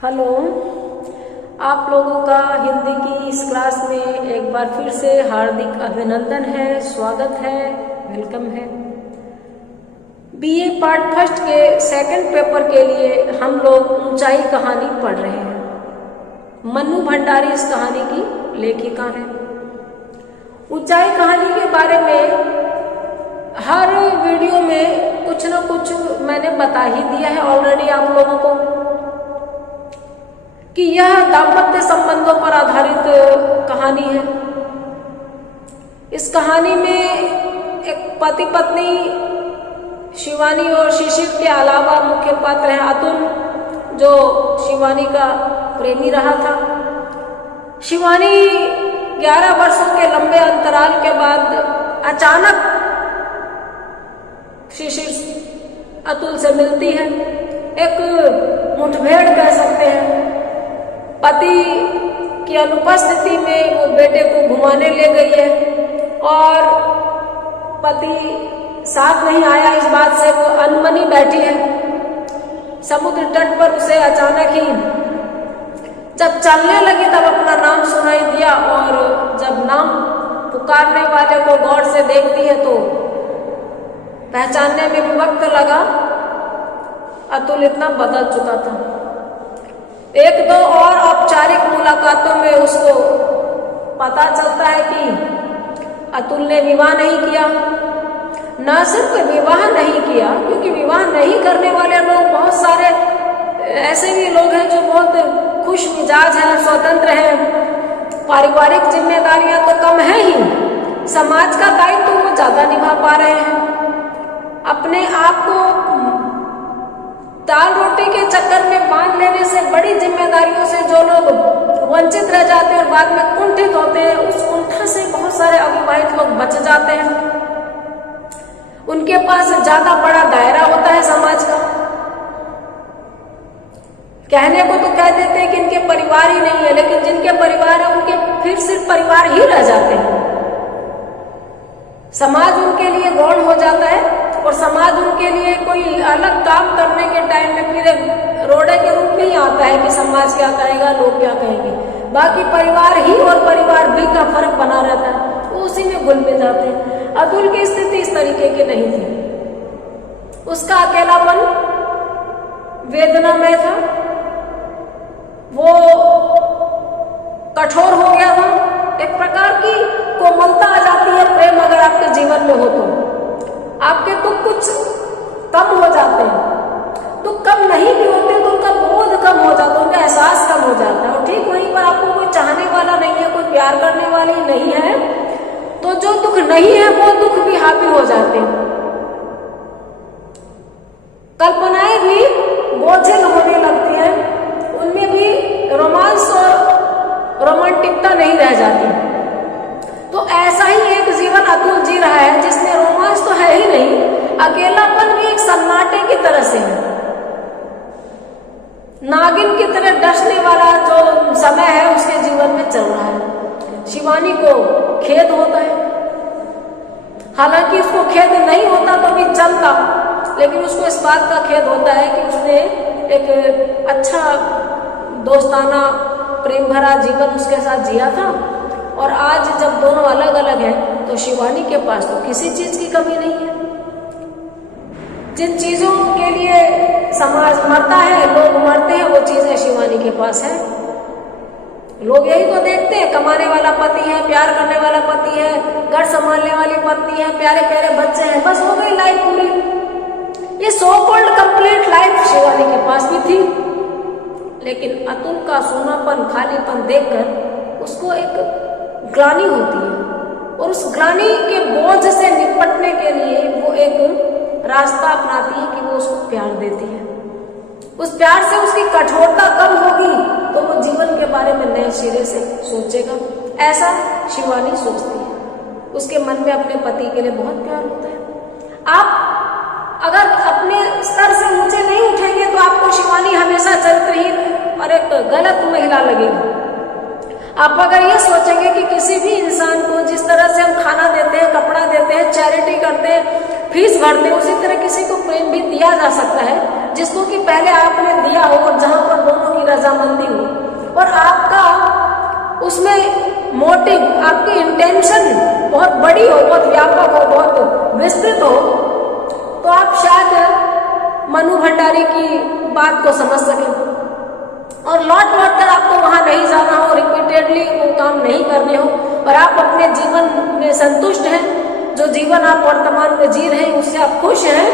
Hello, आप लोगों का हिंदी की इस क्लास में एक बार फिर से हार्दिक अभिनंदन है, स्वागत है, वेलकम है। बीए पार्ट फर्स्ट के सेकंड पेपर के लिए हम लोग ऊंचाई कहानी पढ़ रहे हैं। मन्नू भंडारी इस कहानी की लेखिका है। ऊंचाई कहानी के बारे में हर वीडियो में कुछ न कुछ मैंने बता ही दिया है ऑलरेडी आप लोगों को कि यह दाम्पत्य संबंधों पर आधारित कहानी है। इस कहानी में एक पति पत्नी शिवानी और शिशिर के अलावा मुख्य पात्र है अतुल, जो शिवानी का प्रेमी रहा था। शिवानी 11 वर्षों के लंबे अंतराल के बाद अचानक शिशिर अतुल से मिलती है। एक मुठभेड़ कह सकते हैं। पति की अनुपस्थिति में वो बेटे को घुमाने ले गई है और पति साथ नहीं आया। इस बात से वो अनमनी बैठी है। समुद्र तट पर उसे अचानक ही जब चलने लगी तब अपना नाम सुनाई दिया और जब नाम पुकारने वाले को गौर से देखती है तो पहचानने में भी वक्त लगा। अतुल इतना बदल चुका था। एक दो और औपचारिक मुलाकातों में उसको पता चलता है कि अतुल ने विवाह नहीं किया। न सिर्फ विवाह नहीं किया, क्योंकि विवाह नहीं करने वाले लोग बहुत सारे ऐसे भी लोग हैं जो बहुत खुश मिजाज हैं, स्वतंत्र हैं। पारिवारिक जिम्मेदारियां तो कम है ही, समाज का दायित्व तो वो ज्यादा निभा पा रहे हैं। अपने आप को दाल रोटी के चक्कर में बांध लेने से, बड़ी जिम्मेदारियों से जो लोग वंचित रह जाते हैं और बाद में कुंठित होते हैं, उस कुंठा से बहुत सारे अविवाहित लोग बच जाते हैं। उनके पास ज्यादा बड़ा दायरा होता है समाज का। कहने को तो कह देते हैं कि इनके परिवार ही नहीं है, लेकिन जिनके परिवार है उनके फिर सिर्फ परिवार ही रह जाते हैं। समाज उनके लिए गौण हो जाता है और समाज उनके लिए कोई अलग काम करने के टाइम में फिर रोड़े के रूप में ही आता है कि समाज क्या कहेगा, लोग क्या कहेंगे। बाकी परिवार ही और परिवार भी का फर्क बना रहता है, वो उसी में घुल मिल जाते हैं। अतुल की स्थिति इस तरीके की नहीं थी। उसका अकेलापन वेदनामय था। वो कठोर हो गया था। एक प्रकार की कोमलता आ जाती है प्रेम अगर आपके जीवन में हो तो। आपके दुख कुछ कम हो जाते हैं। दुख कम नहीं भी होते तो उनका बोध कम हो जाता है, उनका एहसास कम हो जाता है। और ठीक वहीं पर आपको कोई चाहने वाला नहीं है, कोई प्यार करने वाली नहीं है, तो जो दुख नहीं है वो दुख भी हावी हो जाते हैं। कल्पनाएं भी बोझिल होने लगती हैं, उनमें भी रोमांस और रोमांटिकता नहीं रह जाती। तो ऐसा ही एक जीवन अतुल जी रहा है जिसमें रोमांस तो है ही नहीं, अकेलापन भी एक सन्नाटे की तरह से है। नागिन की तरह डसने वाला जो समय है उसके जीवन में चल रहा है। शिवानी को खेद होता है, हालांकि उसको खेद नहीं होता तो भी चलता, लेकिन उसको इस बात का खेद होता है कि उसने एक अच्छा दोस्ताना प्रेम भरा जीवन उसके साथ जिया था और आज जब दोनों अलग अलग हैं तो शिवानी के पास तो किसी चीज की कमी नहीं है। जिन चीजों के लिए समाज मरता है, लोग मरते हैं, वो चीजें शिवानी के पास है। लोग यही तो देखते हैं, कमाने वाला पति है, प्यार करने वाला पति है, घर संभालने वाली पत्नी है, प्यारे प्यारे बच्चे हैं, बस हो गई लाइफ पूरी। ये so called complete life Shivani के पास भी थी। लेकिन अतुल का सोनापन, खालीपन देखकर उसको एक ग्लानि होती है और उस ग्लानि के बोझ से निपटने के लिए वो एक रास्ता अपनाती है कि वो उसको प्यार देती है। उस प्यार से उसकी कठोरता कम होगी तो वो जीवन के बारे में नए सिरे से सोचेगा। ऐसा शिवानी सोचती है। उसके मन में अपने पति के लिए बहुत प्यार होता है। आप अगर अपने स्तर से ऊंचे नहीं उठेंगे तो आपको शिवानी हमेशा चरित्रहीन और एक गलत महिला लगेगी। आप अगर ये सोचेंगे कि किसी भी इंसान को जिस तरह से हम खाना देते हैं, कपड़ा देते हैं, चैरिटी करते हैं, फीस भरते हैं, उसी तरह किसी को प्रेम भी दिया जा सकता है, जिसको कि पहले आपने दिया हो और जहां पर दोनों की रजामंदी एवोल्यूशन बहुत बड़ी हो, बहुत व्यापक हो, बहुत विस्तृत हो, तो आप शायद मनु भंडारी की बात को समझ सकें। और लौट लौट कर आपको वहां नहीं जाना हो, रिपीटेडली वो काम नहीं करने हो, और आप अपने जीवन में संतुष्ट हैं, जो जीवन आप वर्तमान में जी रहे हैं उससे आप खुश हैं,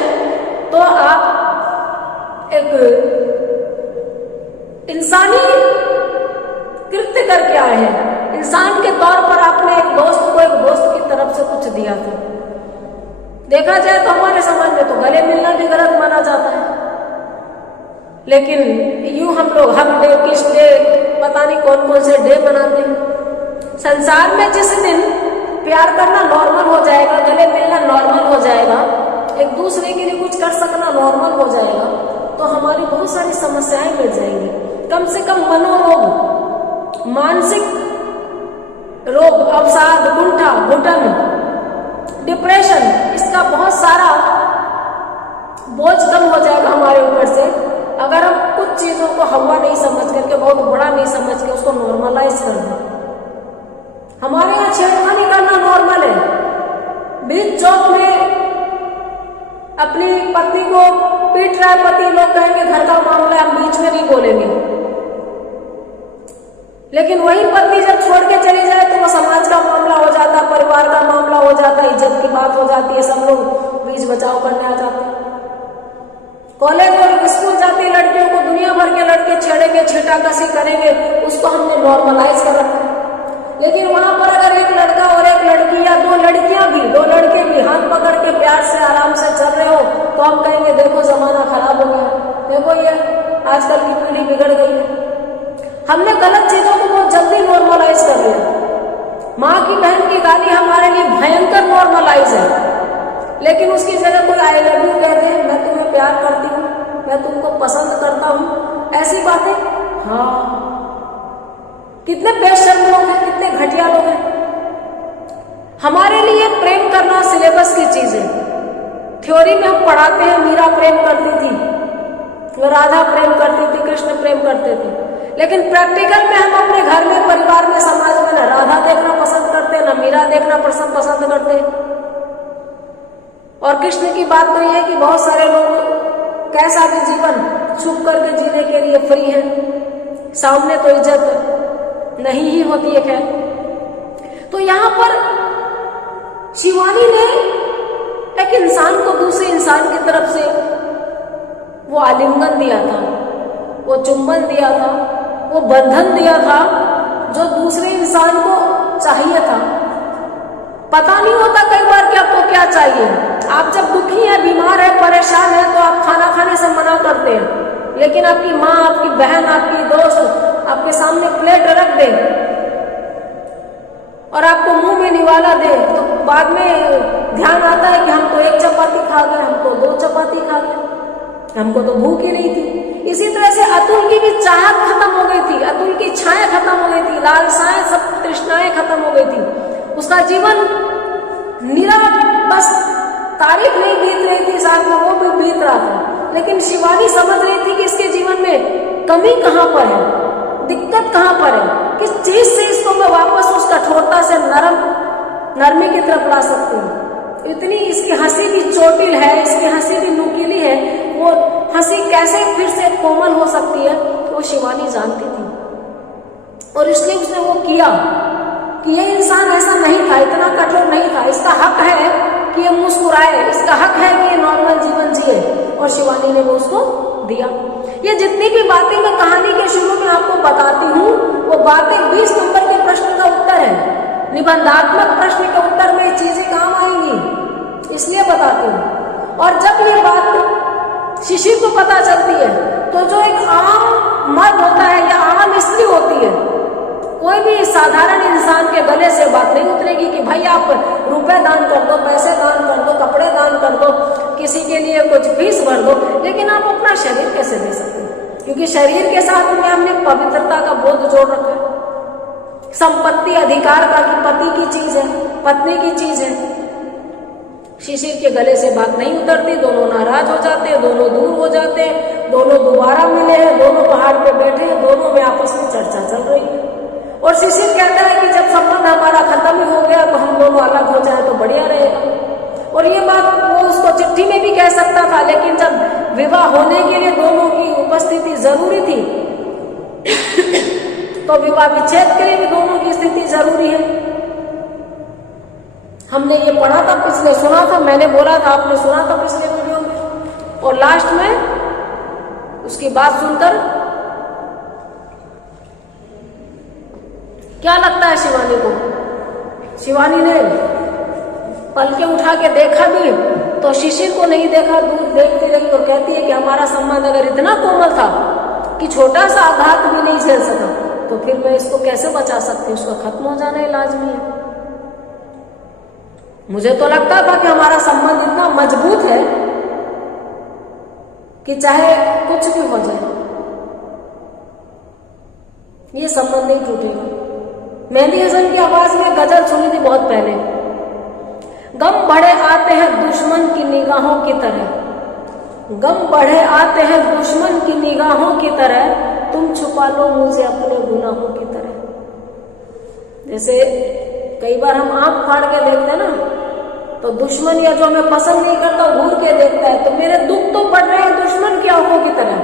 तो आप एक इंसानी कृत्य करके आए हैं। इंसान के तौर पर आपने एक दोस्त को एक दोस्त की तरफ से कुछ दिया था। देखा जाए तो हमारे समाज में तो गले मिलना भी गलत माना जाता है, लेकिन यूं हम लोग हक डे, किस डे, पता नहीं कौन कौन से डे मनाते हैं। संसार में जिस दिन प्यार करना नॉर्मल हो जाएगा, गले मिलना नॉर्मल हो जाएगा, एक दूसरे के लिए कुछ कर सकना नॉर्मल हो जाएगा, तो हमारी बहुत सारी समस्याएं मिट जाएंगी। कम से कम मनोरोग, मानसिक रोग, अवसाद, कुंठा, घुटन, डिप्रेशन, इसका बहुत सारा बोझ कम हो जाएगा हमारे ऊपर से, अगर हम कुछ चीजों को हवा नहीं समझ करके, बहुत बड़ा नहीं समझ के उसको नॉर्मलाइज कर दें। हमारे यहाँ छेड़खानी करना नॉर्मल है। बीच चौक में अपनी पत्नी को पीट रहा है पति, लोग कहेंगे घर का मामला है, हम बीच में नहीं बोलेंगे। लेकिन वही पत्नी जब छोड़ के चली जाए तो वो समाज का मामला हो जाता, परिवार का मामला हो जाता, इज्जत की बात हो जाती है, सब लोग बीच बचाव करने आ जाते हैं। कॉलेज और स्कूल जाती लड़कियों को दुनिया भर के लड़के छेड़ेंगे, छीटाकसी करेंगे, उसको हमने नॉर्मलाइज कर रखा है। लेकिन वहां पर अगर एक लड़का और एक लड़की या दो लड़कियां भी, दो लड़के भी हाथ पकड़ के प्यार से आराम से चल रहे हो, तो हम कहेंगे देखो जमाना खराब हो गया, देखो ये आजकल की पीढ़ी बिगड़ गई है। हमने गलत चीजों को बहुत जल्दी नॉर्मलाइज कर लिया। माँ की बहन की गाली हमारे लिए भयंकर नॉर्मलाइज है, लेकिन उसकी जगह कोई आई लव यू कहते हैं, मैं तुम्हें प्यार करती हूँ, मैं तुमको पसंद करता हूँ, ऐसी बातें। हाँ, कितने बेशर्म लोग हैं, कितने घटिया लोग हैं। हमारे लिए प्रेम करना सिलेबस की चीज है। थ्योरी में हम पढ़ाते हैं मीरा प्रेम करती थी, राधा प्रेम करती थी, कृष्ण प्रेम करते थे, लेकिन प्रैक्टिकल में हम अपने घर में, परिवार में, समाज में न राधा देखना पसंद करते, न मीरा देखना पसंद करते। और कृष्ण की बात तो यह है कि बहुत सारे लोग कैसा भी जीवन छुप करके जीने के लिए फ्री है, सामने तो इज्जत नहीं ही होती है। खैर, तो यहां पर शिवानी ने एक इंसान को दूसरे इंसान की तरफ से वो आलिंगन दिया था, वो चुंबन दिया था, वो बंधन दिया था जो दूसरे इंसान को चाहिए था। पता नहीं होता कई बार कि आपको क्या चाहिए। आप जब दुखी है, बीमार है, परेशान है, तो आप खाना खाने से मना करते हैं, लेकिन आपकी माँ, आपकी बहन, आपकी दोस्त आपके सामने प्लेट रख दे और आपको मुंह में निवाला दे, तो बाद में ध्यान आता है कि हम तो एक चपाती खा गए, हम तो 2 चपाती खा गए, हमको तो भूख ही नहीं थी। इसी तरह से अतुल की भी चाहत खत्म हो गई थी, अतुल की छाया खत्म हो गई थी, लालसाएं, सब तृष्णाएं खत्म हो गई थी। उसका जीवन निरा बस तारीफ नहीं बीत रही थी, साथ में वो भी बीत रहा था, लेकिन शिवानी समझ रही थी कि इसके जीवन में कमी कहाँ पर है, दिक्कत कहाँ पर है, किस चीज से इसको मैं वापस उस कठोरता से नरमी की तरफ ला सकती हूँ। इतनी इसकी हंसी भी चोटिल है, इसकी हंसी भी नुकीली है, वो हंसी कैसे फिर से कोमल हो सकती है, वो शिवानी जानती थी। और इसलिए उसने वो किया कि ये इंसान ऐसा नहीं था, इतना कठोर नहीं था, इसका हक है कि ये मुस्कुराए, इसका हक है कि ये नॉर्मल जीवन जिए, और शिवानी ने वो उसको दिया। ये जितनी भी बातें मैं कहानी के शुरू में आपको बताती हूँ, वो बातें 20 नंबर के प्रश्न का उत्तर है, निबंधात्मक प्रश्न के उत्तर में ये चीजें काम आएंगी, इसलिए बताती हूँ। और जब ये बात शिशिर को पता चलती है, तो जो एक आम मर्द होता है या आम स्त्री होती है, कोई भी साधारण इंसान के गले से बात नहीं उतरेगी कि भाई आप रुपए दान कर दो, पैसे दान कर दो, कपड़े दान कर दो, किसी के लिए कुछ फीस भर दो, लेकिन आप अपना शरीर कैसे दे सकते हैं? क्योंकि शरीर के साथ में हमने पवित्रता का बोध जोड़ रखा है, संपत्ति अधिकार का, कि पति की चीज है, पत्नी की चीज है। शिशिर के गले से बात नहीं उतरती, दोनों नाराज हो जाते हैं, दोनों दूर हो जाते हैं, दोनों दोबारा मिले हैं, दोनों पहाड़ पे बैठे हैं, दोनों में आपस में चर्चा चल रही है। और शिशिर कहता है कि जब संबंध हमारा खत्म ही हो गया तो हम दोनों अलग हो जाए तो बढ़िया रहेगा। और ये बात वो उसको चिट्ठी में भी कह सकता था, लेकिन जब विवाह होने के लिए दोनों की उपस्थिति जरूरी थी तो विवाह विच्छेद के लिए भी दोनों की स्थिति जरूरी है। हमने ये पढ़ा था, पिछले सुना था, मैंने बोला था, आपने सुना था पिछले वीडियो में। और लास्ट में उसकी बात सुनकर क्या लगता है शिवानी को? शिवानी ने पलके उठा के देखा भी तो शिशिर को नहीं देखा, दूर देखती रही और कहती है कि हमारा संबंध अगर इतना कोमल था कि छोटा सा आघात भी नहीं झेल सका तो फिर मैं इसको कैसे बचा सकती हूँ? उसका खत्म हो जाना लाजमी है। मुझे तो लगता था कि हमारा संबंध इतना मजबूत है कि चाहे कुछ भी हो जाए ये संबंध नहीं टूटेगा। मेहंदी हसन की आवाज में गजल सुनी थी बहुत पहले। गम बढ़े आते हैं दुश्मन की निगाहों की तरह, गम बढ़े आते हैं दुश्मन की निगाहों की तरह, तुम छुपा लो मुझे अपने गुनाहों की तरह। जैसे कई बार हम आंख फाड़ के देखते हैं ना, तो दुश्मन या जो हमें पसंद नहीं करता घूर के देखता है, तो मेरे दुख तो बढ़ रहे हैं दुश्मन की आंखों की तरह।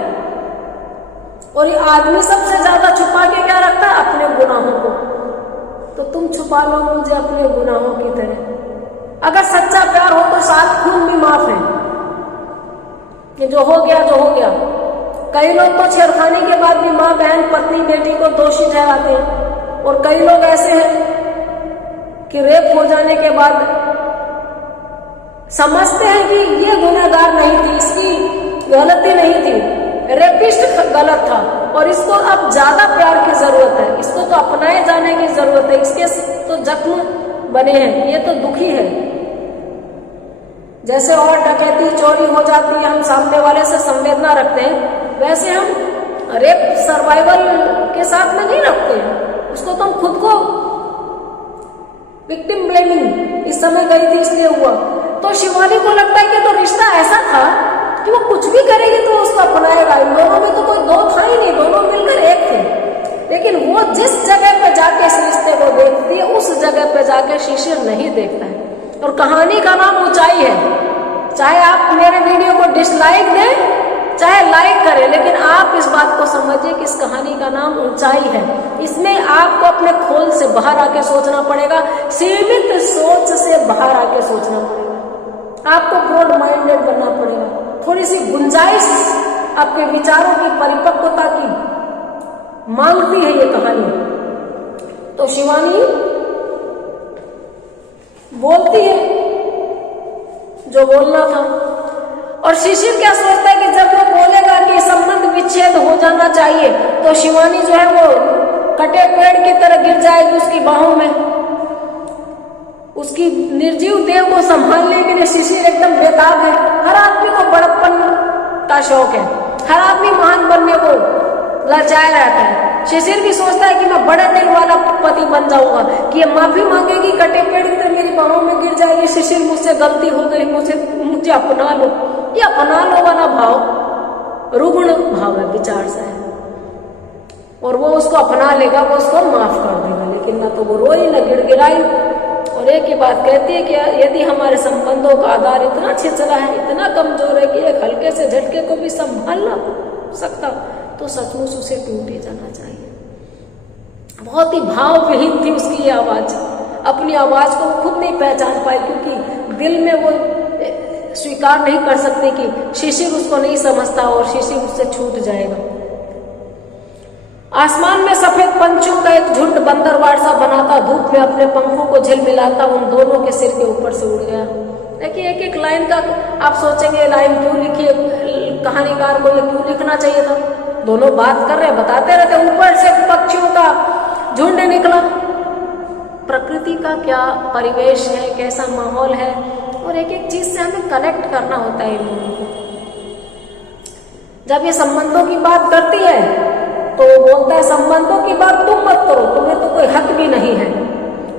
और ये आदमी सबसे ज्यादा छुपा के क्या रखता है? अपने गुनाहों को। तो तुम छुपा लो मुझे अपने गुनाहों की तरह। अगर सच्चा प्यार हो तो साथ खून भी माफ है, ये जो हो गया जो हो गया। कई लोग तो छेड़खानी के बाद भी माँ बहन पत्नी बेटी को दोषी ठहराते हैं, और कई लोग ऐसे हैं कि रेप हो जाने के बाद समझते हैं कि ये गुनहगार नहीं थी, इसकी गलती नहीं थी, रेपिस्ट गलत था और इसको अब ज्यादा प्यार की जरूरत है, इसको तो अपनाए जाने की जरूरत है, इसके तो जख्म बने हैं, ये तो दुखी है। जैसे और डकैती चोरी हो जाती है हम सामने वाले से संवेदना रखते हैं, वैसे हम रेप सर्वाइवल के साथ में नहीं रखते हैं। उसको तो हम खुद को विक्टिम ब्लेमिंग, इस समय गई थी इसलिए हुआ। तो शिवानी को लगता है कि तो रिश्ता ऐसा था कि वो कुछ भी करेगी तो उसको अपनाएगा। इन दोनों में तो कोई दो था ही नहीं, दोनों मिलकर एक थे। लेकिन वो जिस जगह पे जाके इस रिश्ते को देखती है उस जगह पे जाके शिशिर नहीं देखता है। और कहानी का नाम ऊंचाई है। चाहे आप मेरे वीडियो को डिसलाइक दें चाहे लाइक करें, लेकिन आप इस बात को समझिए कि इस कहानी का नाम ऊंचाई है। इसमें आपको अपने खोल से बाहर आके सोचना पड़ेगा, सीमित सोच से बाहर आके सोचना पड़ेगा, आपको ब्रॉड माइंडेड बनना पड़ेगा। थोड़ी सी गुंजाइश आपके विचारों की परिपक्वता की मांगती है ये कहानी। तो शिवानी बोलती है जो बोलना था, और शिशिर क्या सोचता है कि जब वो बोलेगा कि संबंध विच्छेद हो जाना चाहिए तो शिवानी जो है वो कटे पेड़ की तरह गिर जाएगी उसकी बाहों में। उसकी निर्जीव देह को संभालने के लिए शिशिर एकदम बेताब है। हर आदमी को बड़प्पन का शौक है, हर आदमी महान बनने को ललचाया रहता है। शिशिर भी सोचता है कि मैं बड़े दिल वाला पति बन जाऊंगा, कि ये माफी मांगेगी, कटे पेड़ की तरह मेरी बाहों में गिर जाएगी, शिशिर मुझसे गलती हो गई, मुझे अपना लो। ये अपना लो वाला भाव रुग्ण भाव है, विचार से है, और वो उसको अपना लेगा, वो उसको माफ कर देगा। लेकिन ना तो वो रोई ना गिड़गिड़ाई, और एक ही बात कहती है कि यदि हमारे संबंधों का आधार इतना छिछला है, इतना कमजोर है कि एक हल्के से झटके को भी संभाल ना सकता, तो सचमुच उसे टूट ही जाना चाहिए। बहुत ही भाव विहीन थी उसकी ये आवाज। अपनी आवाज को खुद नहीं पहचान पाई, क्योंकि दिल में वो स्वीकार नहीं कर सकते कि शिशिर उसको नहीं समझता और शिशिर उससे छूट जाएगा। आसमान में सफेद पंछियों का एक झुंड बंदरवाड़ सा बना था, धूप में अपने पंखों को झिलमिलाता उन दोनों के सिर के ऊपर से उड़ गया। देखिए एक एक लाइन का आप सोचेंगे लाइन क्यों लिखी, कहानीकार को ये क्यों लिखना चाहिए था। दोनों बात कर रहे बताते रहते, ऊपर से पक्षियों का झुंड निकला। प्रकृति का क्या परिवेश है, कैसा माहौल है, और एक एक चीज से हमें कनेक्ट करना होता है इन लोगों को। जब ये संबंधों की बात करती है तो बोलता है संबंधों की बात तुम मत करो, तुम्हें तो कोई हक भी नहीं है।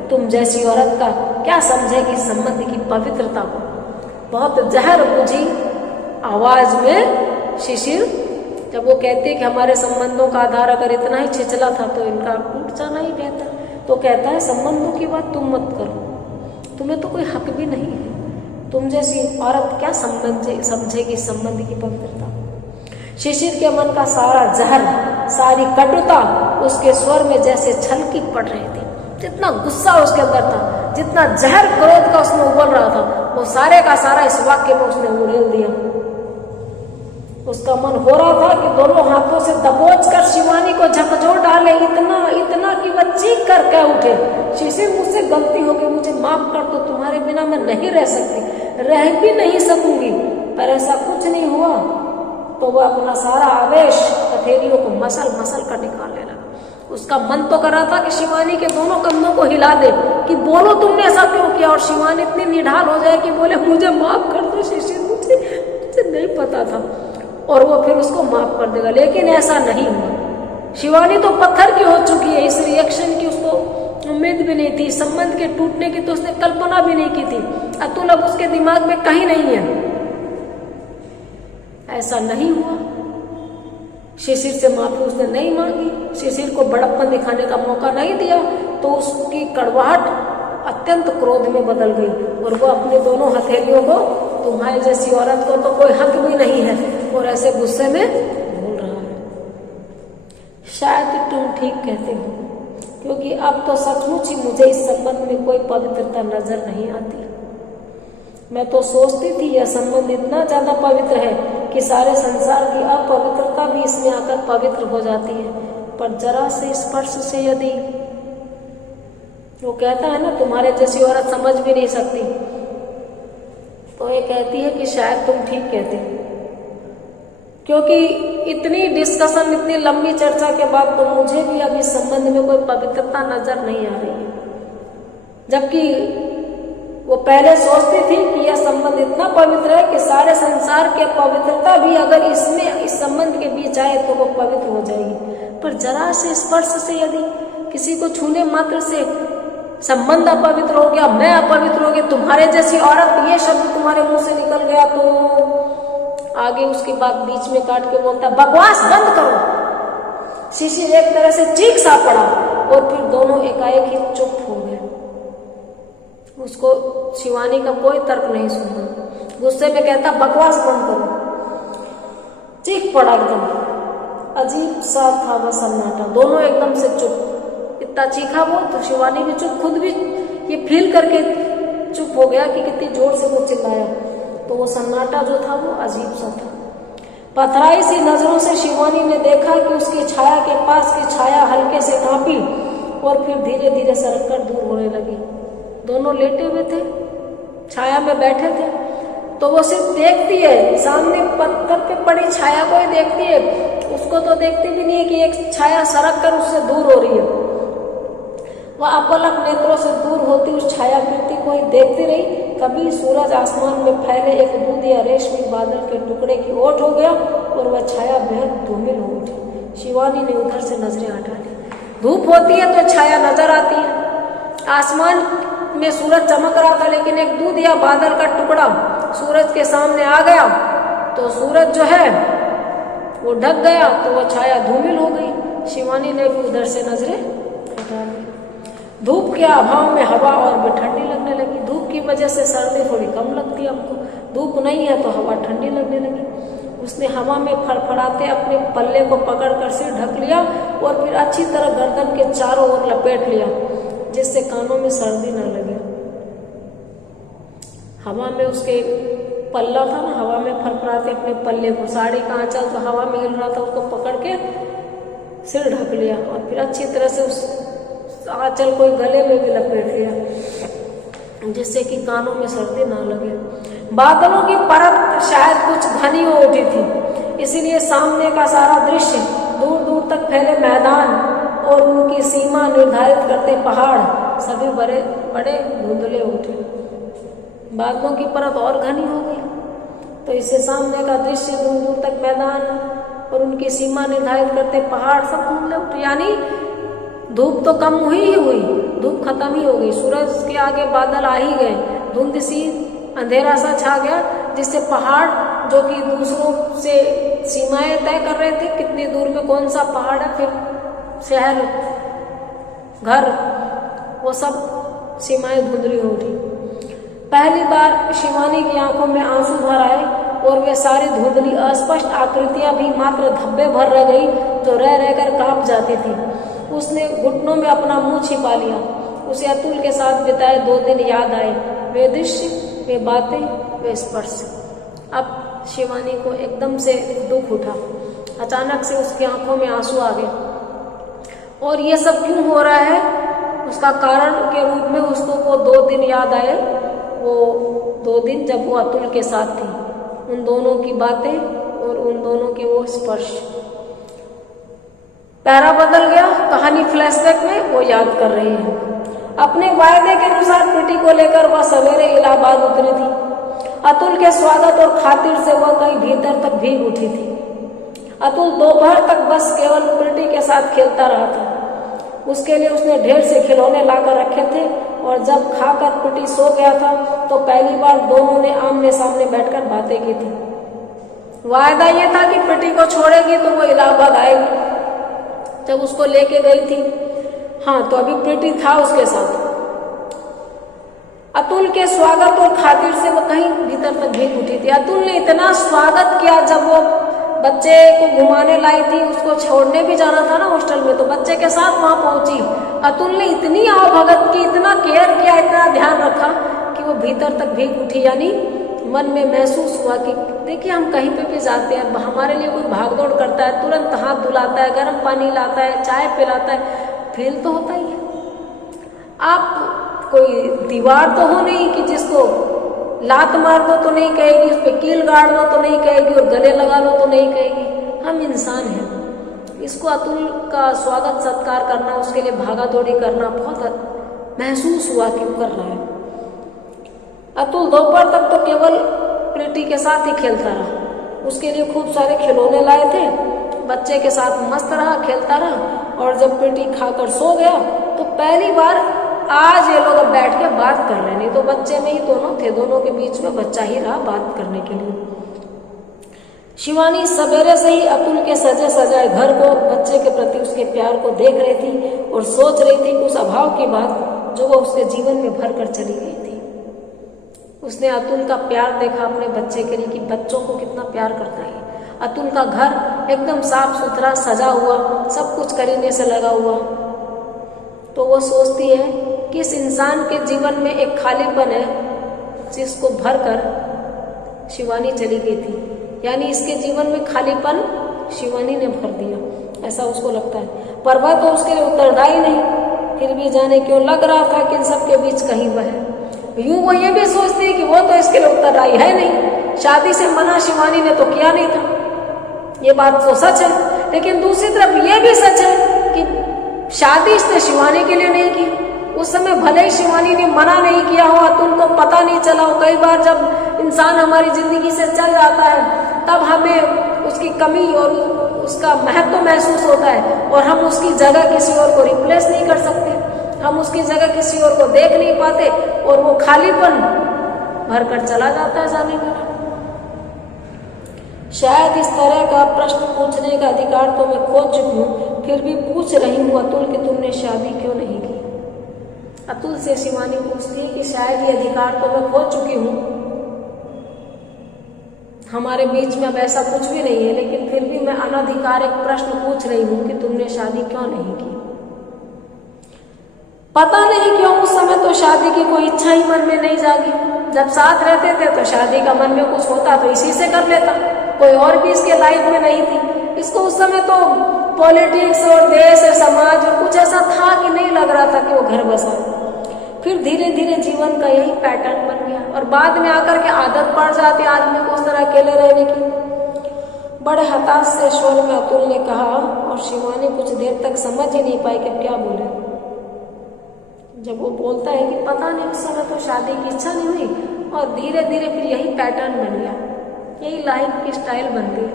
तुम जैसी औरत का क्या समझेगी संबंध की पवित्रता को। बहुत जहर बुझी आवाज में शिशिर जब वो कहती है कि हमारे संबंधों का आधार अगर इतना ही छिछला था तो इनका टूट जाना ही बेहतर, तो कहता है संबंधों की बात तुम मत करो, तुम्हें तो कोई हक भी नहीं है, तुम जैसी औरत क्या समझेगी संबंध की पवित्रता। शिशिर के मन का सारा जहर, सारी कटुता उसके स्वर में जैसे छलकी पड़ रही थी। जितना गुस्सा उसके अंदर था, जितना जहर क्रोध का उसमें उबल रहा था, वो सारे का सारा इस वाक्य में उसने उड़ेल दिया। उसका मन हो रहा था कि दोनों हाथों से दबोच कर शिवानी को झकझोर डाले, इतना कि वह चीख कर कह उठे, शिशिर मुझसे गलती हो गई, मुझे माफ कर दो, तुम्हारे बिना मैं नहीं रह सकती, रह भी नहीं सकूंगी। पर ऐसा कुछ नहीं हुआ। तो वह अपना सारा आवेश हथेलियों को मसल कर निकालने लगा। उसका मन तो कर रहा था कि शिवानी के दोनों कंधों को हिला दे कि बोलो तुमने ऐसा क्यों किया, और शिवानी इतनी निढाल हो जाए कि बोले मुझे माफ कर दो शिशिर, मुझे नहीं पता था, और वो फिर उसको माफ कर देगा। लेकिन ऐसा नहीं हुआ। शिवानी तो पत्थर की हो चुकी है, इस रिएक्शन की उसको उम्मीद भी नहीं थी, संबंध के टूटने की तो उसने कल्पना भी नहीं की थी। अतुल अब उसके दिमाग में कहीं नहीं है। ऐसा नहीं हुआ। शिशिर से माफी उसने नहीं मांगी, शिशिर को बड़प्पन दिखाने का मौका नहीं दिया, तो उसकी कड़वाहट अत्यंत क्रोध में बदल गई, और वो अपने दोनों हथेलियों को तुम्हारी जैसी औरत को तो कोई हक भी नहीं है, और ऐसे गुस्से में बोल रहा है। शायद तुम ठीक कहते हो, क्योंकि अब तो सचमुच ही मुझे इस संबंध में कोई पवित्रता नजर नहीं आती। मैं तो सोचती थी यह संबंध इतना ज्यादा पवित्र है कि सारे संसार की अपवित्रता भी इसमें आकर पवित्र हो जाती है, पर जरा से स्पर्श से यदि, वो कहता है ना तुम्हारे जैसी औरत समझ भी नहीं सकती, तो ये कहती है कि शायद तुम ठीक कहते हो, क्योंकि इतनी डिस्कशन, इतनी लंबी चर्चा के बाद तो मुझे भी अभी संबंध में कोई पवित्रता नजर नहीं आ रही है। जबकि वो पहले सोचती थी कि यह संबंध इतना पवित्र है कि सारे संसार की पवित्रता भी अगर इसमें, इस संबंध के बीच आए तो वो पवित्र हो जाएगी। पर जरा से स्पर्श से यदि, किसी को छूने मात्र से संबंध अपवित्र हो गया, मैं अपवित्र हो गया, तुम्हारे जैसी औरत, ये शब्द तुम्हारे मुंह से निकल गया, तो आगे उसकी बात बीच में काट के बोलता बकवास बंद करो। शिशिर एक तरह से चीख सा पड़ा, और फिर दोनों एकाएक ही चुप हो गए। उसको शिवानी का कोई तर्क नहीं सुनना, गुस्से में कहता बकवास बंद करो। चीख पड़ा एकदम, अजीब सा था वह सन्नाटा, दोनों एकदम से चुप। इतना चीखा वो तो शिवानी भी चुप, खुद भी ये फील करके चुप हो गया कि कितनी जोर से वो चिल्लाया। तो वो सन्नाटा जो था वो अजीब सा था। पथराई सी नजरों से शिवानी ने देखा कि उसकी छाया के पास की छाया हल्के से कांपी, और फिर धीरे धीरे सरक कर दूर होने लगी। दोनों लेटे हुए थे, छाया में बैठे थे, तो वो सिर्फ देखती है, सामने पत्थर पे पड़ी छाया को ही देखती है, उसको तो देखती भी नहीं है कि एक छाया सरक कर उससे दूर हो रही है। वह अपलक नेत्रों से दूर होती उस छायाकृति को ही देखती रही। कभी सूरज आसमान में फैले एक दूध या रेशमी बादल के टुकड़े की ओट हो गया, और वह छाया बेहद धूमिल हो उठी। शिवानी ने उधर से नजरें हटा ली। धूप होती है तो छाया नजर आती है। आसमान में सूरज चमक रहा था, लेकिन एक दूध या बादल का टुकड़ा सूरज के सामने आ गया तो सूरज जो है वो ढक गया, तो वह छाया धूमिल हो गई। शिवानी ने भी उधर से नजरें हटा ली। धूप के अभाव में हवा और भी ठंडी लगने लगी। धूप की वजह से सर्दी थोड़ी कम लगती है हमको, धूप नहीं है तो हवा ठंडी लगने लगी। उसने हवा में फड़फड़ाते अपने पल्ले को पकड़कर सिर ढक लिया, और फिर अच्छी तरह गर्दन के चारों ओर लपेट लिया, जिससे कानों में सर्दी न लगे। हवा में उसके पल्ला था ना, हवा में फड़फड़ाते अपने पल्ले को, साड़ी का आंचल जो हवा में हिल रहा था उसको पकड़ के सिर ढक लिया, और फिर अच्छी तरह से उस आंचल को गले में भी लपेट लिया, जिससे कि कानों में सर्दी ना लगे। बादलों की परत शायद कुछ घनी हो उठी थी, इसीलिए सामने का सारा दृश्य, दूर दूर तक फैले मैदान और उनकी सीमा निर्धारित करते पहाड़, सभी बड़े बड़े धुंधले उठे। बादलों की परत और घनी हो गई, तो इससे सामने का दृश्य, दूर दूर तक मैदान और उनकी सीमा निर्धारित करते पहाड़, सब धुंधले उठे। यानी धूप तो कम हुई ही हुई, धूप खत्म ही हो गई, सूरज के आगे बादल आ ही गए, धुंध सी, अंधेरा सा छा गया, जिससे पहाड़ जो कि दूसरों से सीमाएं तय कर रहे थे, कितनी दूर में कौन सा पहाड़ है, फिर शहर, घर, वो सब सीमाएं धुंधली हो रही। पहली बार शिवानी की आंखों में आंसू भर आए और वे सारी धुंधली अस्पष्ट आकृतियां भी मात्र धब्बे भर रह गई जो रह रहकर कांप जाती थी। उसने घुटनों में अपना मुंह छिपा लिया। उसे अतुल के साथ बिताए 2 दिन याद आए, वे दृश्य, वे बातें, वे स्पर्श। अब शिवानी को एकदम से दुख उठा, अचानक से उसकी आंखों में आंसू आ गए। और ये सब क्यों हो रहा है, उसका कारण के रूप में उसको वो 2 दिन याद आए, वो 2 दिन जब वो अतुल के साथ थी, उन दोनों की बातें और उन दोनों के वो स्पर्श। पैरा बदल गया, कहानी फ्लैशबैक में वो याद कर रही है। अपने वायदे के अनुसार प्रीति को लेकर वह सवेरे इलाहाबाद उतरी थी। अतुल के स्वागत और खातिर से वह कहीं भीतर तक भीग उठी थी। अतुल दोपहर तक बस केवल प्रीति के साथ खेलता रहा था। उसके लिए उसने ढेर से खिलौने लाकर रखे थे और जब खाकर प्रीति सो गया था तो पहली बार दोनों ने आमने सामने बैठकर बातें की थी। वायदा यह था कि प्रीति को छोड़ेगी तो वो इलाहाबाद आएगी। जब उसको लेके गई थी, हाँ, तो अभी प्रीति था उसके साथ। अतुल के स्वागत और खातिर से वो कहीं भीतर तक भीग उठी थी। अतुल ने इतना स्वागत किया, जब वो बच्चे को घुमाने लाई थी, उसको छोड़ने भी जाना था ना हॉस्टल में, तो बच्चे के साथ वहां पहुंची। अतुल ने इतनी आवभगत की, इतना केयर किया, इतना ध्यान रखा कि वो भीतर तक भीग उठी। यानी मन में महसूस हुआ कि देखिए, हम कहीं पे भी जाते हैं, हमारे लिए कोई भागदौड़ करता है, तुरंत हाथ धुलाता है, गर्म पानी लाता है, चाय पिलाता है, फील तो होता ही है। आप कोई दीवार तो हो नहीं कि जिसको लात मार दो तो नहीं कहेगी, उस पर कील गाड़ दो तो नहीं कहेगी, और गले लगा लो तो नहीं कहेगी। हम इंसान हैं। इसको अतुल का स्वागत सत्कार करना, उसके लिए भागा दौड़ी करना बहुत महसूस हुआ कि वो कर रहा है। अतुल दोपहर तक तो केवल प्रीति के साथ ही खेलता रहा। उसके लिए खूब सारे खिलौने लाए थे, बच्चे के साथ मस्त रहा, खेलता रहा। और जब प्रीति खाकर सो गया तो पहली बार आज ये लोग अब बैठ के बात कर रहे, नहीं तो बच्चे में ही दोनों थे, दोनों के बीच में बच्चा ही रहा बात करने के लिए। शिवानी सवेरे से ही अतुल के सजे सजाए घर को, बच्चे के प्रति उसके प्यार को देख रही थी और सोच रही थी कि उस अभाव की बात जो वो उसके जीवन में भर कर चली गई थी। उसने अतुल का प्यार देखा अपने बच्चे के लिए कि बच्चों को कितना प्यार करता है। अतुल का घर एकदम साफ सुथरा सजा हुआ, सब कुछ करीने से लगा हुआ। तो वो सोचती है कि इस इंसान के जीवन में एक खालीपन है जिसको भर कर शिवानी चली गई थी। यानी इसके जीवन में खालीपन शिवानी ने भर दिया, ऐसा उसको लगता है। पर वह तो उसके लिए उत्तरदायी नहीं, फिर भी जाने क्यों लग रहा था कि इन सबके बीच कहीं वह है। यूं वो ये भी सोचती है कि वो तो इसके लिए उत्तरदायी है नहीं, शादी से मना शिवानी ने तो किया नहीं था, ये बात तो सच है। लेकिन दूसरी तरफ ये भी सच है कि शादी इसने शिवानी के लिए नहीं की। उस समय भले ही शिवानी ने मना नहीं किया हो, अतुल को पता नहीं चला हो। कई बार जब इंसान हमारी जिंदगी से चल जाता है तब हमें उसकी कमी और उसका महत्व महसूस होता है, और हम उसकी जगह किसी और को रिप्लेस नहीं कर सकते, हम उसकी जगह किसी और को देख नहीं पाते, और वो खालीपन भर कर चला जाता है जाने का। शायद इस तरह का प्रश्न पूछने का अधिकार तो मैं खो चुकी हूँ, फिर भी पूछ रही हूँ अतुल कि तुमने शादी क्यों नहीं की। अतुल से शिवानी पूछती है कि शायद ये अधिकार तो मैं खो चुकी हूँ, हमारे बीच में अब ऐसा कुछ भी नहीं है, लेकिन फिर भी मैं अनधिकारिक प्रश्न पूछ रही हूँ कि तुमने शादी क्यों नहीं की। पता नहीं क्यों उस समय तो शादी की कोई इच्छा ही मन में नहीं जागी। जब साथ रहते थे तो शादी का मन में कुछ होता तो इसी से कर लेता, कोई और भी इसके लाइफ में नहीं थी। इसको उस समय तो पॉलिटिक्स और देश और समाज और कुछ ऐसा था कि नहीं लग रहा था कि वो घर बसा। फिर धीरे धीरे जीवन का यही पैटर्न बन गया, और बाद में आकर के आदत पड़ जाती आदमी को उस तरह अकेले रहने की। बड़े हताश से स्वर में अतुल ने कहा, और शिवानी कुछ देर तक समझ ही नहीं पाई कि क्या बोले। जब वो बोलता है कि पता नहीं उस समय तो शादी की इच्छा नहीं हुई, और धीरे धीरे फिर यही पैटर्न बन गया, यही लाइफ की स्टाइल बन गई।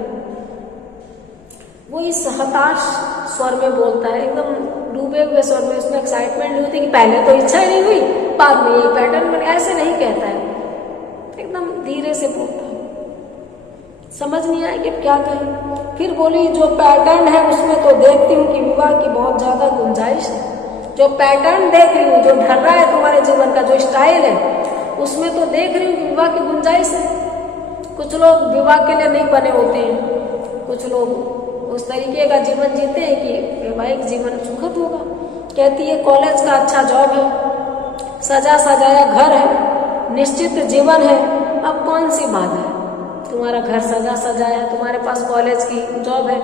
वो इस हताश स्वर में बोलता है, एकदम डूबे हुए स्वर में। उसमें एक्साइटमेंट नहीं होती कि पहले तो इच्छा ही नहीं हुई, बाद में यही पैटर्न बन, ऐसे नहीं कहता है, एकदम धीरे से बोलता है। समझ नहीं आया कि क्या कहें। फिर बोली जो पैटर्न है उसमें तो देखती हूँ कि विवाह की बहुत ज्यादा गुंजाइश है। जो पैटर्न देख रही हूँ, जो ढल रहा है तुम्हारे जीवन का जो स्टाइल है, उसमें तो देख रही हूँ कि विवाह की गुंजाइश है। कुछ लोग विवाह के लिए नहीं बने होते हैं, कुछ लोग उस तरीके का जीवन जीते हैं कि वैवाहिक जीवन सुखद होगा। कहती है कॉलेज का अच्छा जॉब है, सजा सजाया घर है, निश्चित जीवन है, अब कौन सी बात है। तुम्हारा घर सजा सजाया, तुम्हारे पास कॉलेज की जॉब है,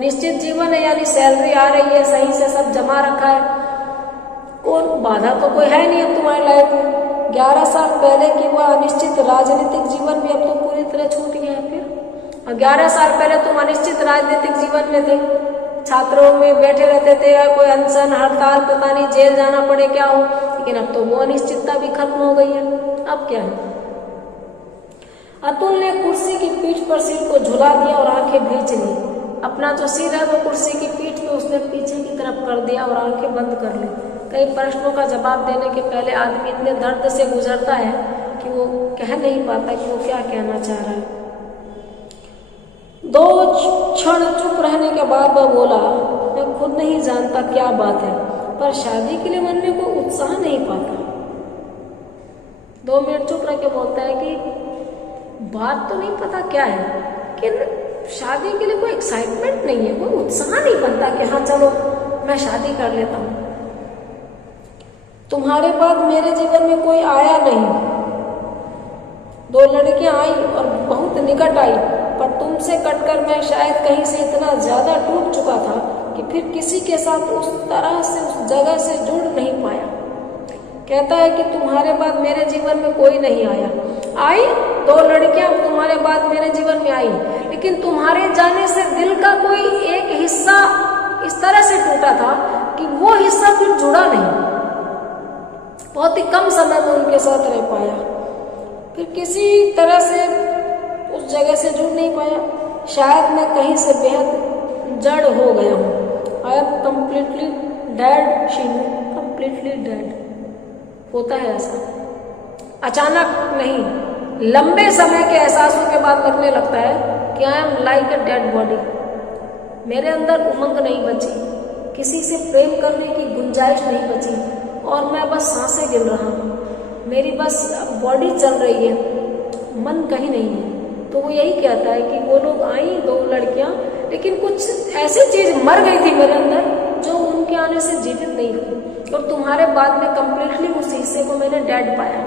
निश्चित जीवन है, यानी सैलरी आ रही है, सही से सब जमा रखा है, कौन बाधा तो कोई है नहीं अब तुम्हारी लाइफ में। 11 साल पहले की वह अनिश्चित राजनीतिक जीवन भी अब तो पूरी तरह छूट गया है। फिर और 11 साल पहले तुम अनिश्चित राजनीतिक जीवन में थे, छात्रों में बैठे रहते थे, कोई अनशन हड़ताल, पता नहीं जेल जाना पड़े क्या हो, लेकिन अब तो वो अनिश्चितता भी खत्म हो गई है। अब क्या है। अतुल ने कुर्सी की पीठ पर सिर को झुला दिया और आंखें भींच ली। अपना जो सिर है वो कुर्सी की पीठ पे उसने पीछे की तरफ कर दिया और आंखें बंद कर ली। कई प्रश्नों का जवाब देने के पहले आदमी इतने दर्द से गुजरता है कि वो कह नहीं पाता कि वो क्या कहना चाह रहा है। 2 क्षण चुप रहने के बाद वह बोला, मैं खुद नहीं जानता क्या बात है, पर शादी के लिए मन में कोई उत्साह नहीं पाता। 2 मिनट चुप रह के बोलता है कि बात तो नहीं पता क्या है, कि शादी के लिए कोई एक्साइटमेंट नहीं है, कोई उत्साह नहीं बनता कि हाँ चलो मैं शादी कर लेता हूँ। तुम्हारे बाद मेरे जीवन में कोई आया नहीं। 2 लड़कियां आई और बहुत निकट आई, पर तुमसे कटकर मैं शायद कहीं से इतना ज्यादा टूट चुका था कि फिर किसी के साथ उस तरह से उस जगह से जुड़ नहीं पाया। कहता है कि तुम्हारे बाद मेरे जीवन में कोई नहीं आया। आई 2 लड़कियां तुम्हारे बाद मेरे जीवन में आई, लेकिन तुम्हारे जाने से दिल का कोई एक हिस्सा इस तरह से टूटा था कि वो हिस्सा फिर जुड़ा नहीं। बहुत ही कम समय में उनके साथ रह पाया, फिर किसी तरह से उस जगह से जुड़ नहीं पाया। शायद मैं कहीं से बेहद जड़ हो गया हूँ। I am completely dead Sheenu, completely dead. होता है ऐसा, अचानक नहीं, लंबे समय के एहसासों के बाद लगने लगता है कि I am like a dead body. मेरे अंदर उमंग नहीं बची, किसी से प्रेम करने की गुंजाइश नहीं बची, और मैं बस सांसें गिन रहा हूँ। मेरी बस बॉडी चल रही है, मन कहीं नहीं है। तो वो यही कहता है कि वो लोग आई 2 लड़कियां, लेकिन कुछ ऐसी चीज मर गई थी मेरे अंदर जो उनके आने से जीवित नहीं हुई, और तुम्हारे बाद में कंप्लीटली उस हिस्से को मैंने डेड पाया।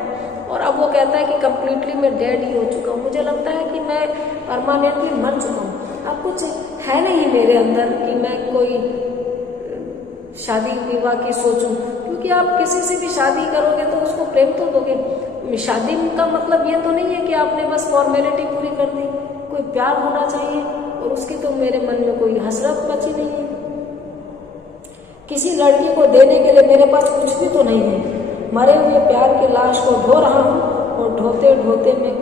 और अब वो कहता है कि कंप्लीटली मैं डेड ही हो चुका हूँ। मुझे लगता है कि मैं परमानेंटली मर चुका हूँ। अब कुछ है नहीं मेरे अंदर कि मैं कोई शादी विवाह की सोचूं, क्योंकि आप किसी से भी शादी करोगे तो उसको प्रेम तो दोगे। शादी का मतलब ये तो नहीं है कि आपने बस फॉर्मेलिटी पूरी कर दी। कोई प्यार होना चाहिए, और उसकी तो मेरे मन में कोई हसरत बची नहीं है। किसी लड़की को देने के लिए मेरे पास कुछ भी तो नहीं है। मरे हुए प्यार की लाश को ढो रहा हूँ, और ढोते ढोते मैं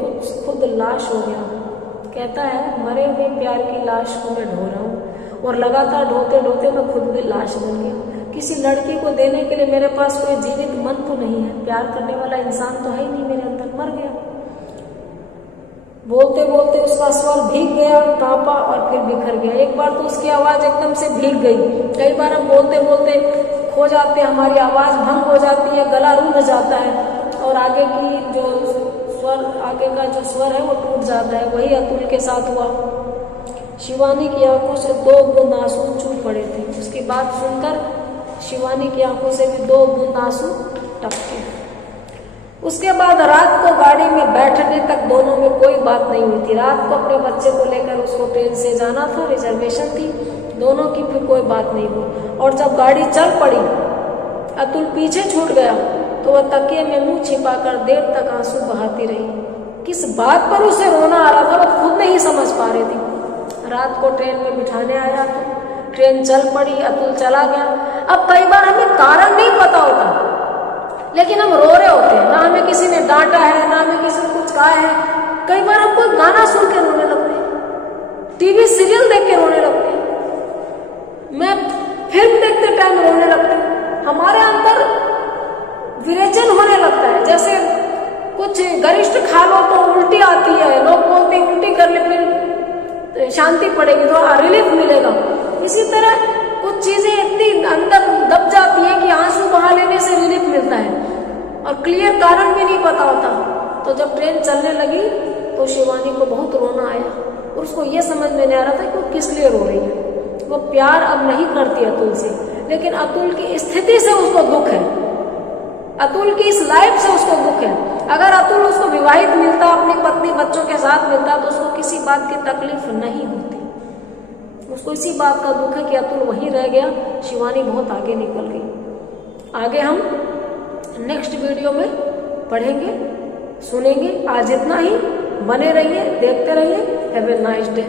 खुद लाश हो गया हूँ। कहता है मरे हुए प्यार की लाश को मैं ढो रहा हूँ, और लगातार ढोते ढोते मैं खुद भी लाश बन गया। किसी लड़की को देने के लिए मेरे पास कोई जीवित मन तो नहीं है, प्यार करने वाला इंसान तो है ही नहीं मेरे अंदर, मर गया। बोलते बोलते उसका स्वर भीग गया, कांपा और फिर बिखर गया। एक बार तो उसकी आवाज एकदम से भीग गई। कई बार हम बोलते बोलते खो जाते हैं, हमारी आवाज भंग हो जाती है, गला रूंध जाता है, और आगे की जो स्वर, आगे का जो स्वर है वो टूट जाता है। वही अतुल के साथ हुआ। शिवानी की आंखों से 2 बूंद आंसू छूट पड़े थे। उसकी बात सुनकर शिवानी की आंखों से भी 2 बूंद आंसू टपके। उसके बाद रात को गाड़ी में बैठने तक दोनों में कोई बात नहीं हुई थी। रात को अपने बच्चे को लेकर उसको ट्रेन से जाना था, रिजर्वेशन थी, दोनों की फिर कोई बात नहीं हुई। और जब गाड़ी चल पड़ी, अतुल पीछे छूट गया, तो वह तकिए में मुंह छिपाकर देर तक आंसू बहाती रही। किस बात पर उसे रोना आ रहा था वो खुद नहीं समझ पा रही थी। रात को ट्रेन में बिठाने आया तो ट्रेन चल पड़ी, अतुल चला गया। अब कई बार हमें कारण नहीं पता होता, लेकिन हम रो रहे होते हैं, ना हमें किसी ने डांटा है, ना हमें किसी ने कुछ कहा है। कई बार हम कोई गाना सुन के रोने लगते हैं, टीवी सीरियल देख के रोने लगते हैं, मैं फिल्म देखते टाइम रोने लगते हैं। हमारे अंदर विरेचन होने लगता है, जैसे कुछ गरिष्ठ खा लो तो उल्टी आती है, लोग बोलते हैं उल्टी कर ले, फिर शांति पड़ेगी, थोड़ा रिलीफ मिलेगा। इसी तरह कुछ चीजें इतनी अंदर दब जाती है कि आंसू बहा लेने से रिलीफ मिलता है और क्लियर कारण भी नहीं पता होता। तो जब ट्रेन चलने लगी तो शिवानी को बहुत रोना आया और उसको ये समझ में नहीं आ रहा था कि वो किस लिए रो रही है। वो प्यार अब नहीं करती अतुल से, लेकिन अतुल की स्थिति से उसको दुख है, अतुल की इस लाइफ से उसको दुख है। अगर अतुल उसको विवाहित मिलता, अपनी पत्नी बच्चों के साथ मिलता, तो उसको किसी बात की तकलीफ नहीं होती। उसको इसी बात का दुख है कि अतुल वहीं रह गया, शिवानी बहुत आगे निकल गई। आगे हम नेक्स्ट वीडियो में पढ़ेंगे, सुनेंगे। आज इतना ही, बने रहिए, देखते रहिए। Have a nice day.